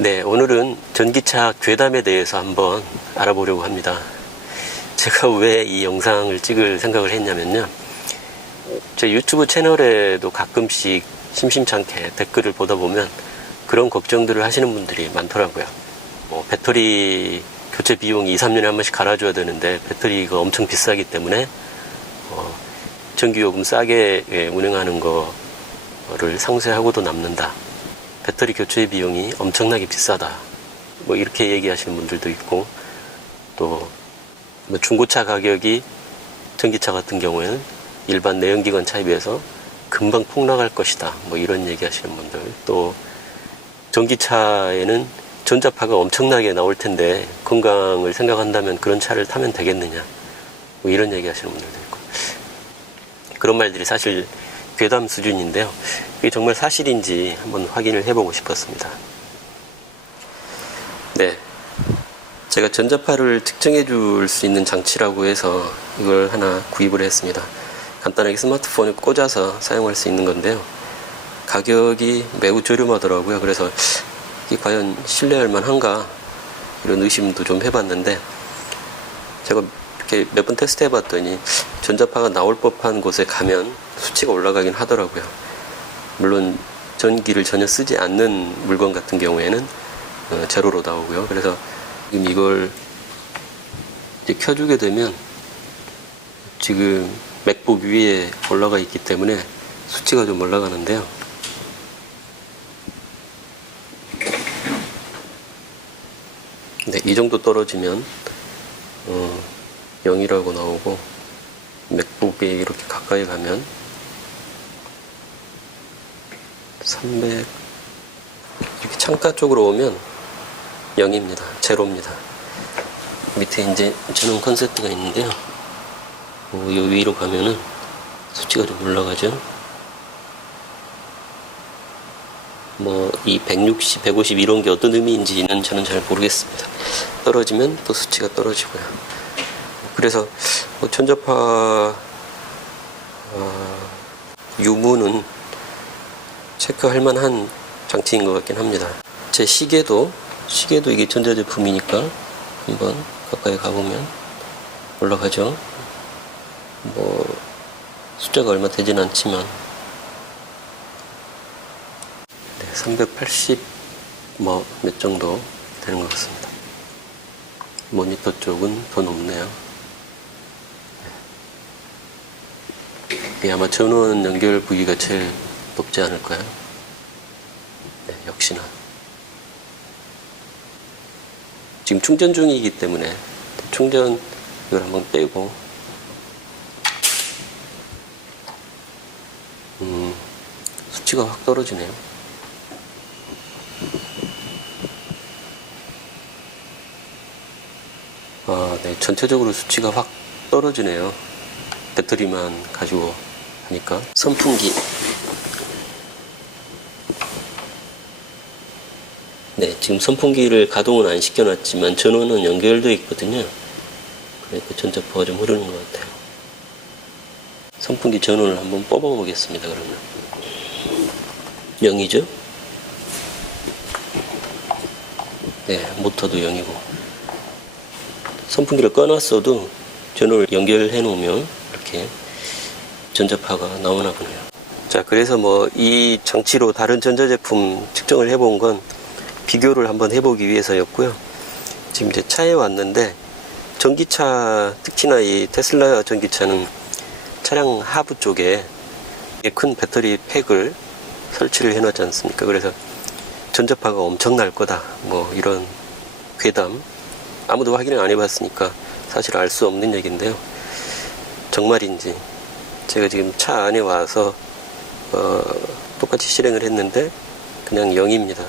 네, 오늘은 전기차 괴담에 대해서 한번 알아보려고 합니다. 제가 왜 이 영상을 찍을 생각을 했냐면요, 제 유튜브 채널에도 가끔씩 심심찮게 댓글을 보다 보면 그런 걱정들을 하시는 분들이 많더라고요. 배터리 교체 비용이 2~3년에 한 번씩 갈아줘야 되는데 배터리가 엄청 비싸기 때문에 전기요금 싸게 운행하는 거를 상쇄하고도 남는다, 배터리 교체 비용이 엄청나게 비싸다, 이렇게 얘기하시는 분들도 있고, 또 중고차 가격이 전기차 같은 경우에는 일반 내연기관 차에 비해서 금방 폭락할 것이다, 이런 얘기 하시는 분들, 또 전기차에는 전자파가 엄청나게 나올 텐데 건강을 생각한다면 그런 차를 타면 되겠느냐, 이런 얘기 하시는 분들도 있고, 그런 말들이 사실 괴담 수준인데요, 이게 정말 사실인지 한번 확인을 해보고 싶었습니다. 네, 제가 전자파를 측정해 줄 수 있는 장치라고 해서 이걸 하나 구입을 했습니다. 간단하게 스마트폰에 꽂아서 사용할 수 있는 건데요, 가격이 매우 저렴하더라고요. 그래서 이게 과연 신뢰할 만한가, 이런 의심도 좀 해봤는데, 제가 이렇게 몇 번 테스트 해봤더니 전자파가 나올 법한 곳에 가면 수치가 올라가긴 하더라고요. 물론 전기를 전혀 쓰지 않는 물건 같은 경우에는 제로로 나오고요. 그래서 지금 이걸 이제 켜주게 되면 지금 맥북 위에 올라가 있기 때문에 수치가 좀 올라가는데요, 네, 이 정도 떨어지면 0이라고 나오고, 맥북에 이렇게 가까이 가면 300, 이렇게 창가 쪽으로 오면 0입니다. 제로입니다. 밑에 이제 전원 컨센트가 있는데요, 이 위로 가면은 수치가 좀 올라가죠. 이 160, 150 이런 게 어떤 의미인지는 저는 잘 모르겠습니다. 떨어지면 또 수치가 떨어지고요. 그래서 전자파 유무는 체크할 만한 장치인 것 같긴 합니다. 제 시계도 이게 전자제품이니까 한번 가까이 가보면 올라가죠. 숫자가 얼마 되진 않지만 380 몇 정도 되는 것 같습니다. 모니터 쪽은 더 높네요. 아마 전원 연결 부위가 제일 높지 않을까요? 네, 역시나 지금 충전 중이기 때문에 충전 이걸 한번 빼고, 수치가 확 떨어지네요. 네, 전체적으로 수치가 확 떨어지네요. 배터리만 가지고 하니까. 선풍기, 네, 지금 선풍기를 가동은 안 시켜놨지만 전원은 연결되어 있거든요. 그러니까 전자파가 좀 흐르는 것 같아요. 선풍기 전원을 한번 뽑아 보겠습니다. 그러면 0이죠? 네, 모터도 0이고, 선풍기를 꺼놨어도 전원을 연결해 놓으면 이렇게 전자파가 나오나 보네요. 자, 그래서 이 장치로 다른 전자제품 측정을 해본 건 비교를 한번 해보기 위해서였고요. 지금 이제 차에 왔는데, 전기차, 특히나 이 테슬라 전기차는 차량 하부 쪽에 큰 배터리 팩을 설치를 해놨지 않습니까? 그래서 전자파가 엄청 날 거다, 이런 괴담, 아무도 확인을 안 해봤으니까 사실 알 수 없는 얘기인데요, 정말인지 제가 지금 차 안에 와서 똑같이 실행을 했는데 그냥 0입니다.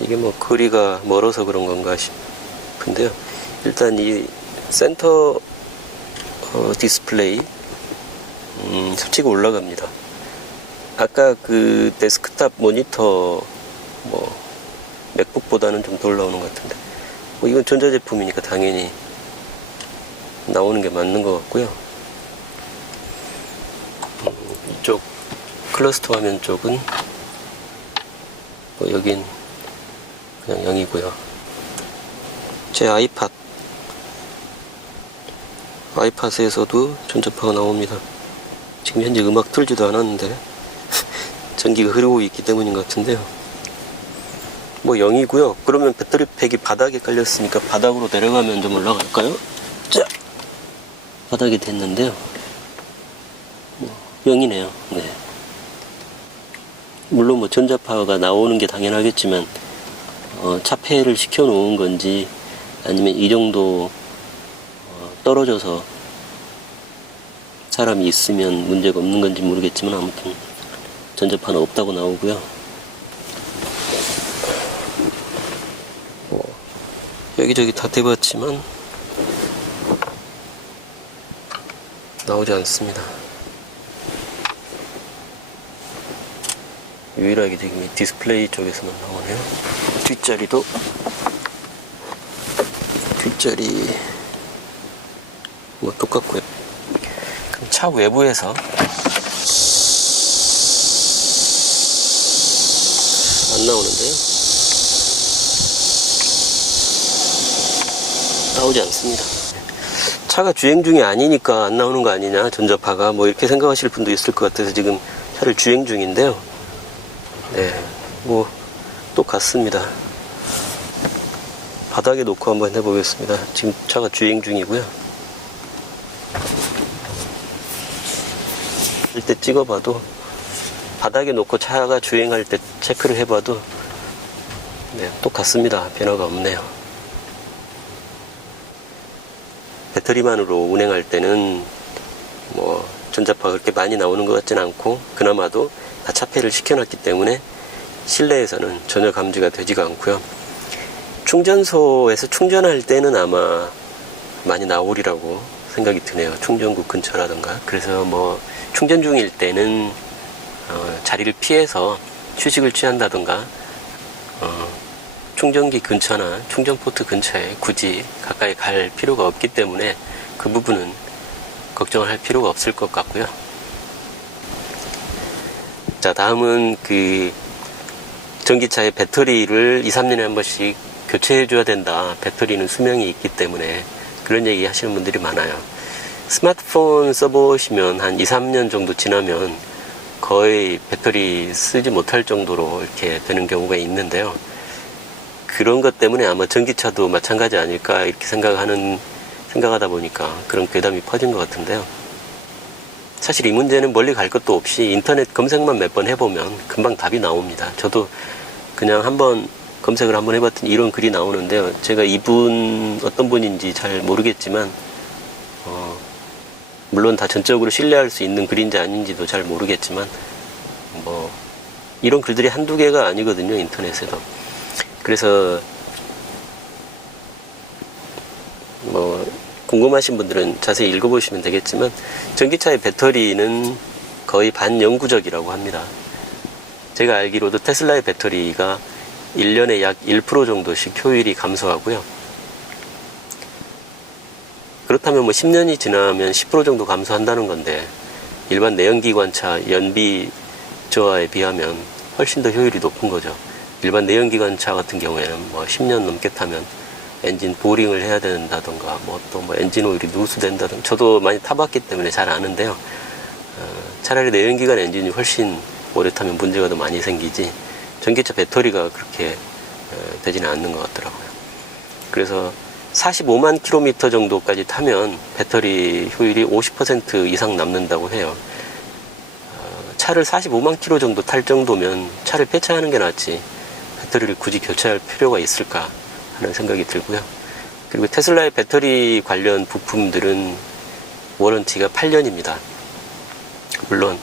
이게 거리가 멀어서 그런 건가 싶은데요, 일단 이 센터 디스플레이 수치가 올라갑니다. 아까 그 데스크탑 모니터 맥북보다는 좀 더 올라오는 것 같은데, 이건 전자제품이니까 당연히 나오는 게 맞는 것 같고요. 이쪽 클러스터 화면 쪽은 여긴 그냥 0이고요. 제 아이팟에서도 전자파가 나옵니다. 지금 현재 음악 틀지도 않았는데 전기가 흐르고 있기 때문인 것 같은데요. 뭐 0이고요. 그러면 배터리팩이 바닥에 깔렸으니까 바닥으로 내려가면 좀 올라갈까요? 자, 바닥에 됐는데요. 0이네요. 네. 물론 뭐 전자파가 나오는 게 당연하겠지만 차폐를 시켜 놓은 건지 아니면 이 정도 떨어져서 사람이 있으면 문제가 없는 건지 모르겠지만 아무튼 전자파는 없다고 나오고요. 여기저기 다 대봤지만 나오지 않습니다. 유일하게 지금 이 디스플레이 쪽에서만 나오네요. 뒷자리 뭐 똑같고요. 그럼 차 외부에서 안 나오는데요. 나오지 않습니다. 차가 주행 중이 아니니까 안 나오는 거 아니냐, 전자파가, 뭐 이렇게 생각하실 분도 있을 것 같아서 지금 차를 주행 중인데요. 네, 뭐 똑같습니다. 바닥에 놓고 한번 해보겠습니다. 지금 차가 주행 중이고요. 할 때 찍어봐도, 바닥에 놓고 차가 주행할 때 체크를 해봐도 네, 똑같습니다. 변화가 없네요. 배터리만으로 운행할 때는 뭐 전자파가 그렇게 많이 나오는 것 같지는 않고, 그나마도 다 차폐를 시켜놨기 때문에 실내에서는 전혀 감지가 되지가 않고요. 충전소에서 충전할 때는 아마 많이 나오리라고 생각이 드네요. 충전구 근처라든가. 그래서 뭐 충전 중일 때는 자리를 피해서 휴식을 취한다든가 충전기 근처나 충전 포트 근처에 굳이 가까이 갈 필요가 없기 때문에 그 부분은 걱정을 할 필요가 없을 것 같고요. 자, 다음은 그 전기차의 배터리를 2, 3년에 한 번씩 교체해 줘야 된다. 배터리는 수명이 있기 때문에 그런 얘기 하시는 분들이 많아요. 스마트폰 써보시면 한 2, 3년 정도 지나면 거의 배터리 쓰지 못할 정도로 이렇게 되는 경우가 있는데요. 그런 것 때문에 아마 전기차도 마찬가지 아닐까 이렇게 생각하다 보니까 그런 괴담이 퍼진 것 같은데요. 사실 이 문제는 멀리 갈 것도 없이 인터넷 검색만 몇 번 해보면 금방 답이 나옵니다. 저도 그냥 한번 검색을 한번 해봤더니 이런 글이 나오는데요. 제가 이분 어떤 분인지 잘 모르겠지만 물론 다 전적으로 신뢰할 수 있는 글인지 아닌지도 잘 모르겠지만 뭐 이런 글들이 한두 개가 아니거든요. 인터넷에도. 그래서 뭐 궁금하신 분들은 자세히 읽어보시면 되겠지만 전기차의 배터리는 거의 반영구적이라고 합니다. 제가 알기로도 테슬라의 배터리가 1년에 약 1% 정도씩 효율이 감소하고요. 그렇다면 뭐 10년이 지나면 10% 정도 감소한다는 건데 일반 내연기관차 연비 저하에 비하면 훨씬 더 효율이 높은 거죠. 일반 내연기관차 같은 경우에는 뭐 10년 넘게 타면 엔진 보링을 해야 된다던가 뭐 또 뭐 엔진 오일이 누수된다던가, 저도 많이 타봤기 때문에 잘 아는데요. 차라리 내연기관 엔진이 훨씬 오래 타면 문제가 더 많이 생기지 전기차 배터리가 그렇게 되지는 않는 것 같더라고요. 그래서 45만 킬로미터 정도까지 타면 배터리 효율이 50% 이상 남는다고 해요. 차를 45만 킬로 정도 탈 정도면 차를 폐차하는 게 낫지 배터리를 굳이 교체할 필요가 있을까 하는 생각이 들고요. 그리고 테슬라의 배터리 관련 부품들은 워런티가 8년입니다. 물론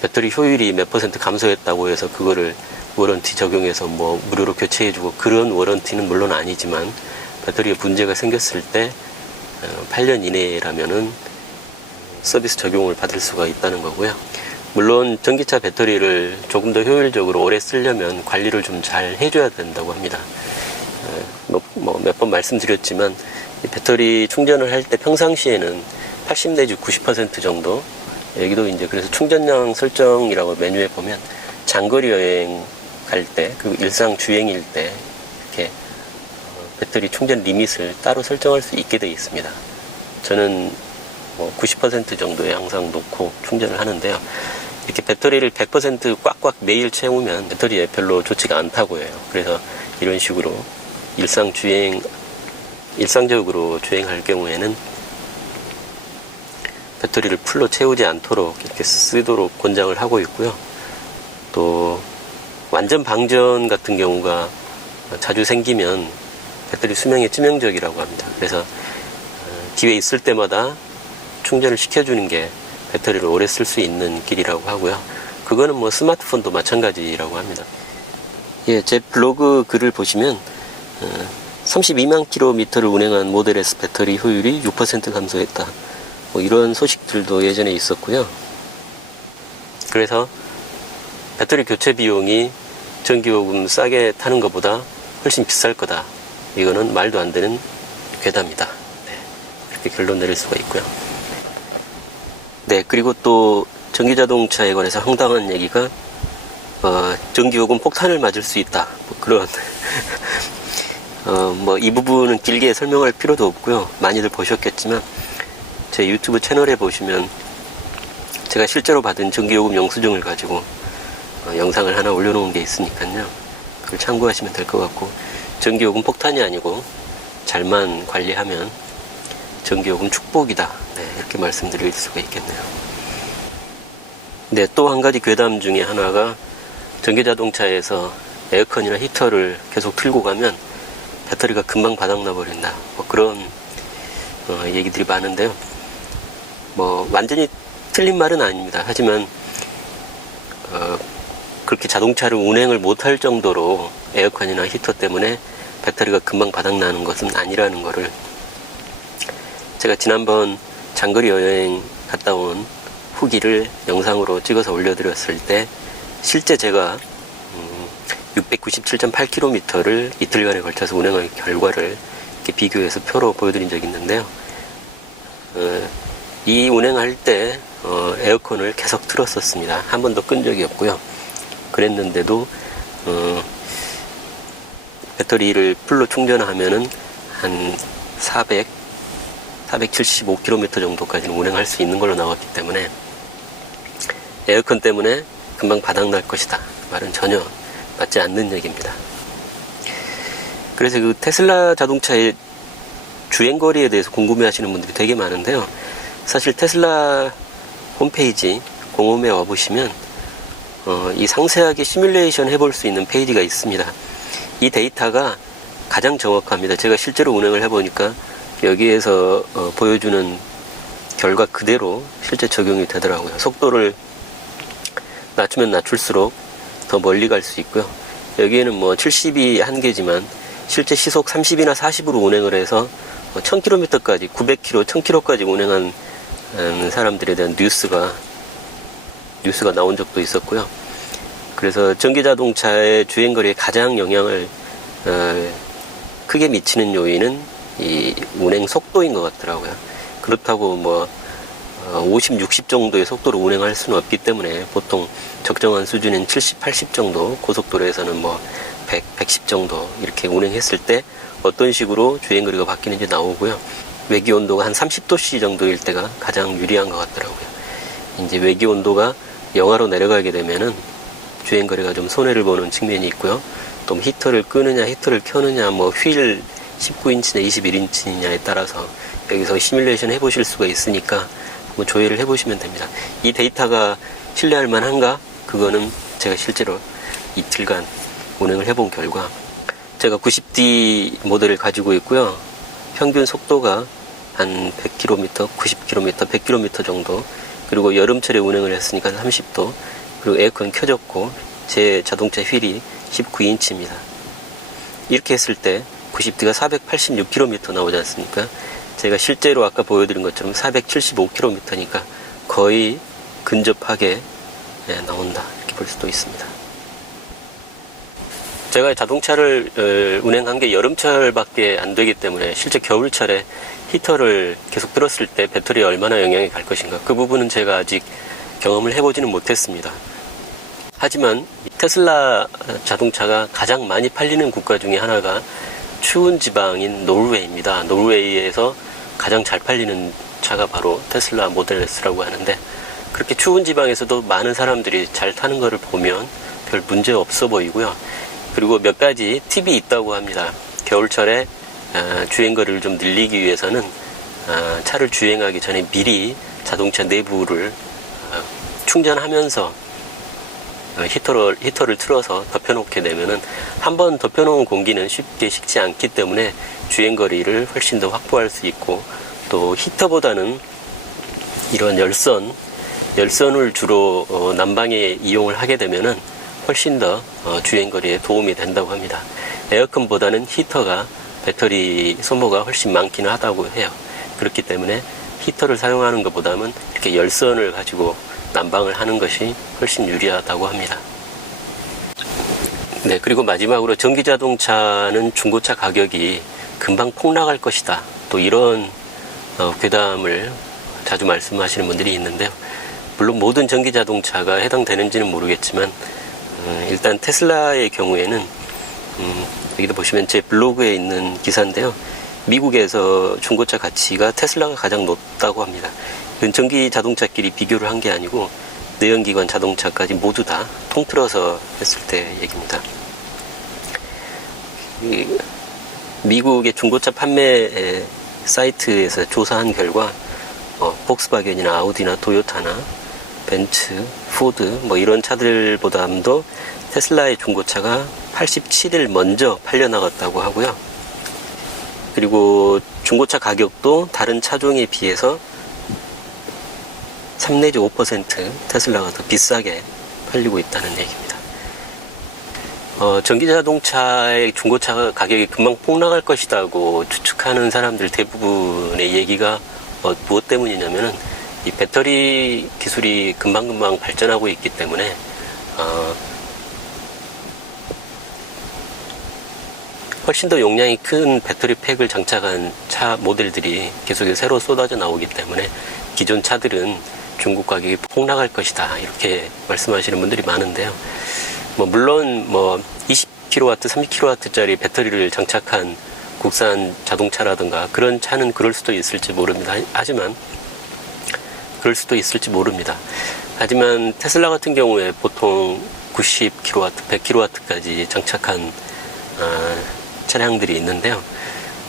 배터리 효율이 몇 % 감소했다고 해서 그거를 워런티 적용해서 뭐 무료로 교체해주고 그런 워런티는 물론 아니지만 배터리에 문제가 생겼을 때 8년 이내라면은 서비스 적용을 받을 수가 있다는 거고요. 물론 전기차 배터리를 조금 더 효율적으로 오래 쓰려면 관리를 좀 잘 해줘야 된다고 합니다. 몇 번 말씀드렸지만 배터리 충전을 할 때 평상시에는 80 내지 90% 정도, 여기도 이제 그래서 충전량 설정이라고 메뉴에 보면 장거리 여행 갈 때, 그 일상 주행일 때 배터리 충전 리밋을 따로 설정할 수 있게 되어 있습니다. 저는 90% 정도에 항상 놓고 충전을 하는데요. 이렇게 배터리를 100% 꽉꽉 매일 채우면 배터리에 별로 좋지가 않다고 해요. 그래서 이런 식으로 일상적으로 주행할 경우에는 배터리를 풀로 채우지 않도록 이렇게 쓰도록 권장을 하고 있고요. 또 완전 방전 같은 경우가 자주 생기면 배터리 수명에 치명적이라고 합니다. 그래서 뒤에 있을 때마다 충전을 시켜주는 게 배터리를 오래 쓸 수 있는 길이라고 하고요. 그거는 뭐 스마트폰도 마찬가지라고 합니다. 예, 제 블로그 글을 보시면 32만 킬로미터를 운행한 모델 S 배터리 효율이 6% 감소했다. 뭐 이런 소식들도 예전에 있었고요. 그래서 배터리 교체 비용이 전기요금 싸게 타는 것보다 훨씬 비쌀 거다. 이거는 말도 안 되는 괴담이다. 네, 이렇게 결론 내릴 수가 있고요. 네, 그리고 또 전기자동차에 관해서 황당한 얘기가 전기요금 폭탄을 맞을 수 있다. 뭐 그런 뭐 이 부분은 길게 설명할 필요도 없고요. 많이들 보셨겠지만 제 유튜브 채널에 보시면 제가 실제로 받은 전기요금 영수증을 가지고 영상을 하나 올려놓은 게 있으니까요. 그걸 참고하시면 될 것 같고, 전기요금 폭탄이 아니고 잘만 관리하면 전기요금 축복이다. 네, 이렇게 말씀드릴 수가 있겠네요. 네, 또 한 가지 괴담 중에 하나가 전기자동차에서 에어컨이나 히터를 계속 틀고 가면 배터리가 금방 바닥나 버린다. 뭐 그런 얘기들이 많은데요. 뭐 완전히 틀린 말은 아닙니다. 하지만 그렇게 자동차를 운행을 못할 정도로 에어컨이나 히터 때문에 배터리가 금방 바닥나는 것은 아니라는 것을 제가 지난번 장거리 여행 갔다 온 후기를 영상으로 찍어서 올려드렸을 때 실제 제가 697.8km를 이틀간에 걸쳐서 운행한 결과를 이렇게 비교해서 표로 보여드린 적이 있는데요. 이 운행할 때 에어컨을 계속 틀었었습니다. 한 번도 끈 적이 없고요. 그랬는데도 배터리를 풀로 충전하면은 한 475km 정도까지는 운행할 수 있는 걸로 나왔기 때문에 에어컨 때문에 금방 바닥날 것이다. 말은 전혀 맞지 않는 얘기입니다. 그래서 그 테슬라 자동차의 주행거리에 대해서 궁금해하시는 분들이 되게 많은데요. 사실 테슬라 홈페이지 공홈에 와보시면 이 상세하게 시뮬레이션 해볼 수 있는 페이지가 있습니다. 이 데이터가 가장 정확합니다. 제가 실제로 운행을 해보니까 여기에서 보여주는 결과 그대로 실제 적용이 되더라고요. 속도를 낮추면 낮출수록 더 멀리 갈 수 있고요. 여기에는 뭐 70이 한계지만 실제 시속 30이나 40으로 운행을 해서 1000km까지 900km, 1000km까지 운행한 사람들에 대한 뉴스가 나온 적도 있었고요. 그래서 전기자동차의 주행거리에 가장 영향을 크게 미치는 요인은 이 운행 속도인 것 같더라고요. 그렇다고 뭐 50, 60 정도의 속도로 운행할 수는 없기 때문에 보통 적정한 수준인 70, 80 정도, 고속도로에서는 뭐 100, 110 정도 이렇게 운행했을 때 어떤 식으로 주행거리가 바뀌는지 나오고요. 외기 온도가 한 30도씨 정도일 때가 가장 유리한 것 같더라고요. 이제 외기 온도가 영하로 내려가게 되면은 주행거리가 좀 손해를 보는 측면이 있고요. 또 히터를 끄느냐 히터를 켜느냐 뭐 휠 19인치냐 21인치냐에 따라서 여기서 시뮬레이션 해보실 수가 있으니까 한번 조회를 해보시면 됩니다. 이 데이터가 신뢰할 만한가? 그거는 제가 실제로 이틀간 운행을 해본 결과 제가 90D 모델을 가지고 있고요. 평균 속도가 한 100km, 90km, 100km 정도, 그리고 여름철에 운행을 했으니까 30도, 그리고 에어컨 켜졌고 제 자동차 휠이 19인치입니다. 이렇게 했을 때 90D가 486km 나오지 않습니까? 제가 실제로 아까 보여드린 것처럼 475km니까 거의 근접하게 나온다, 이렇게 볼 수도 있습니다. 제가 자동차를 운행한 게 여름철밖에 안 되기 때문에 실제 겨울철에 히터를 계속 틀었을 때 배터리에 얼마나 영향이 갈 것인가, 그 부분은 제가 아직 경험을 해보지는 못했습니다. 하지만 테슬라 자동차가 가장 많이 팔리는 국가 중에 하나가 추운 지방인 노르웨이입니다. 노르웨이에서 가장 잘 팔리는 차가 바로 테슬라 모델 S라고 하는데, 그렇게 추운 지방에서도 많은 사람들이 잘 타는 것을 보면 별 문제 없어 보이고요. 그리고 몇 가지 팁이 있다고 합니다. 겨울철에 주행거리를 좀 늘리기 위해서는 차를 주행하기 전에 미리 자동차 내부를 충전하면서 히터를 틀어서 덮여놓게 되면은 한번 덮여놓은 공기는 쉽게 식지 않기 때문에 주행거리를 훨씬 더 확보할 수 있고, 또 히터보다는 이런 열선을 주로 난방에 이용을 하게 되면은 훨씬 더 주행거리에 도움이 된다고 합니다. 에어컨보다는 히터가 배터리 소모가 훨씬 많기는 하다고 해요. 그렇기 때문에 히터를 사용하는 것보다는 이렇게 열선을 가지고 난방을 하는 것이 훨씬 유리하다고 합니다. 네, 그리고 마지막으로 전기자동차는 중고차 가격이 금방 폭락할 것이다, 또 이런 괴담을 자주 말씀하시는 분들이 있는데요. 물론 모든 전기자동차가 해당되는지는 모르겠지만 일단 테슬라의 경우에는 여기도 보시면 제 블로그에 있는 기사인데요. 미국에서 중고차 가치가 테슬라가 가장 높다고 합니다. 이건 전기 자동차끼리 비교를 한 게 아니고 내연기관 자동차까지 모두 다 통틀어서 했을 때 얘기입니다. 미국의 중고차 판매 사이트에서 조사한 결과 폭스바겐이나 아우디나 토요타나 벤츠, 포드 뭐 이런 차들보다도 테슬라의 중고차가 87일 먼저 팔려나갔다고 하고요. 그리고 중고차 가격도 다른 차종에 비해서 3 내지 5% 테슬라가 더 비싸게 팔리고 있다는 얘기입니다. 전기자동차의 중고차 가격이 금방 폭락할 것이라고 추측하는 사람들 대부분의 얘기가 무엇 때문이냐면은 이 배터리 기술이 금방금방 발전하고 있기 때문에 훨씬 더 용량이 큰 배터리 팩을 장착한 차 모델들이 계속해서 새로 쏟아져 나오기 때문에 기존 차들은 중고 가격이 폭락할 것이다, 이렇게 말씀하시는 분들이 많은데요. 물론 20kW, 30kW짜리 배터리를 장착한 국산 자동차라든가 그런 차는 그럴 수도 있을지 모릅니다. 하지만 테슬라 같은 경우에 보통 90kW, 100kW까지 장착한 차량들이 있는데요.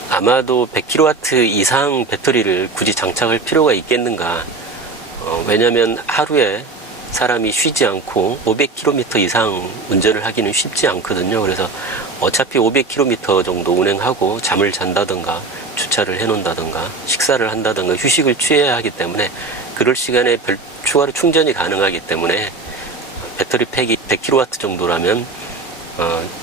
아마도 100kW 이상 배터리를 굳이 장착할 필요가 있겠는가? 왜냐하면 하루에 사람이 쉬지 않고 500km 이상 운전을 하기는 쉽지 않거든요. 그래서 어차피 500km 정도 운행하고 잠을 잔다든가 주차를 해놓는다든가 식사를 한다든가 휴식을 취해야 하기 때문에 그럴 시간에 추가로 충전이 가능하기 때문에 배터리 팩이 100kW 정도라면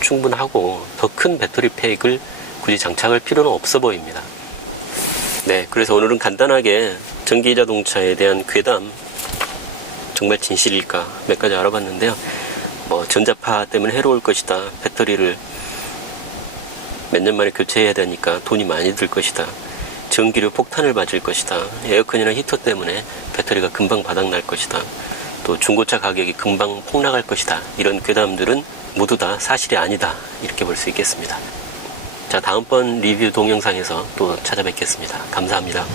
충분하고 더 큰 배터리 팩을 굳이 장착할 필요는 없어 보입니다. 네, 그래서 오늘은 간단하게 전기자동차에 대한 괴담, 정말 진실일까 몇 가지 알아봤는데요. 전자파 때문에 해로울 것이다, 배터리를 몇 년 만에 교체해야 되니까 돈이 많이 들 것이다, 전기료 폭탄을 맞을 것이다, 에어컨이나 히터 때문에 배터리가 금방 바닥날 것이다, 또 중고차 가격이 금방 폭락할 것이다, 이런 괴담들은 모두 다 사실이 아니다, 이렇게 볼 수 있겠습니다. 자, 다음번 리뷰 동영상에서 또 찾아뵙겠습니다. 감사합니다.